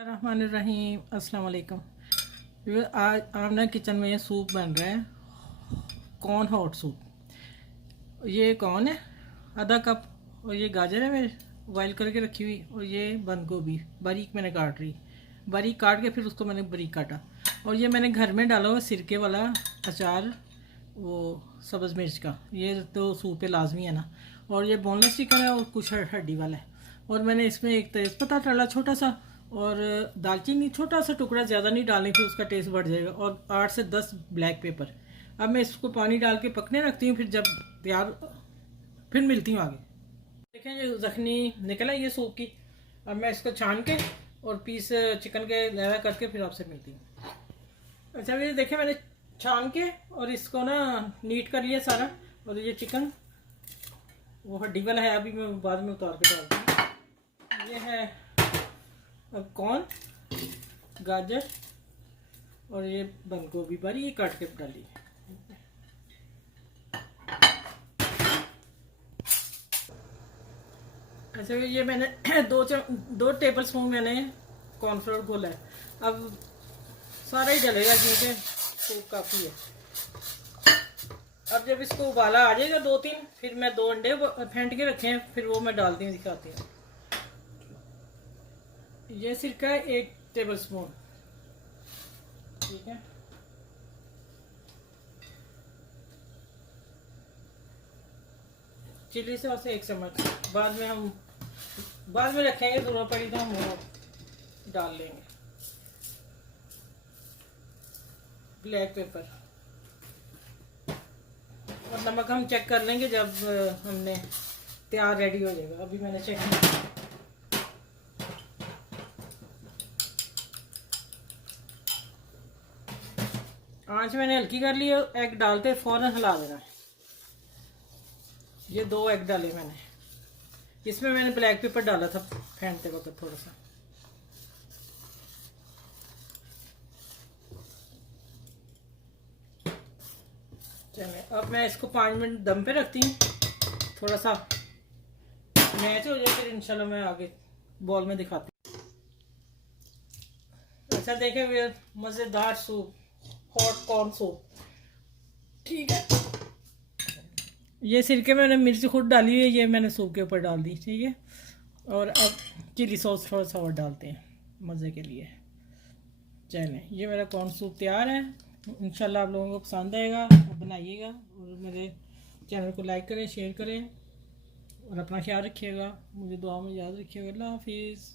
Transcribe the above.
रहमानिर्रहीम अस्सलाम वालेकुम। आज आमना किचन में सूप बन रहा है, कॉर्न हॉट सूप। ये कॉर्न है आधा कप, और ये गाजर है मेरे बॉयल करके रखी हुई, और ये बंद गोभी बारीक मैंने काट रही, बारीक काट के फिर उसको मैंने बारीक काटा। और ये मैंने घर में डाला हुआ सिरके वाला अचार, वो सब्ज़ मिर्च का, ये तो सूप पे लाजमी है ना। और ये बोनलेस चिकन है और कुछ हड्डी वाला है। और मैंने इसमें एक तेज़पत्ता डाला छोटा सा, और दालचीनी छोटा सा टुकड़ा, ज़्यादा नहीं डालनी, फिर उसका टेस्ट बढ़ जाएगा। और 8 से 10 ब्लैक पेपर। अब मैं इसको पानी डाल के पकने रखती हूँ, फिर जब तैयार फिर मिलती हूँ आगे। देखें ये जख्नी निकला ये सूप की। अब मैं इसको छान के और पीस चिकन के लहरा करके फिर आपसे मिलती हूँ। अच्छा ये देखें मैंने छान के और इसको ना नीट कर लिया सारा। और ये चिकन वो हड्डी वाला है, अभी मैं बाद में उतार के डालती हूँ। ये है अब कॉर्न, गाजर और ये बंद गोभी बारीक काट के डाली। अच्छा ये मैंने दो टेबल स्पून मैंने कॉर्नफ्लोर घोला है। अब सारा ही डलेगा क्योंकि सूप काफ़ी है। अब जब इसको उबाला आ जाएगा 2-3, फिर मैं 2 अंडे फेंट के रखे हैं, फिर वो मैं डालती हूँ, दिखाती हूँ। ये सिरका है 1 टेबल स्पून, ठीक है। चिली सॉस 1 चम्मच, बाद में रखेंगे, जरूरत पड़ी तो हम वो डाल लेंगे। ब्लैक पेपर और नमक हम चेक कर लेंगे जब हमने तैयार रेडी हो जाएगा। अभी मैंने चेक किया। आंच मैंने हल्की कर ली है। एग डालते फौरन हिला देना है। ये 2 एग डाले मैंने, इसमें मैंने ब्लैक पेपर डाला था फेंटते वक्त थोड़ा सा। चलिए अब मैं इसको 5 मिनट दम पे रखती हूँ, थोड़ा सा मैच हो जाए, फिर इंशाल्लाह मैं आगे बॉल में दिखाती हूँ। अच्छा देखें मज़ेदार सूप, हॉट कॉर्न सूप, ठीक है। ये सिरके मैंने मिर्च खुद डाली हुई है, ये मैंने सूप के ऊपर डाल दी, ठीक है। और अब चिली सॉस थोड़ा सा और डालते हैं मज़े के लिए। चलें ये मेरा कॉर्न सूप तैयार है। इंशाल्लाह आप लोगों को पसंद आएगा, बनाइएगा। और मेरे चैनल को लाइक करें, शेयर करें, और अपना ख्याल रखिएगा। मुझे दुआ में याद रखिएगा। अल्लाह हाफिज़।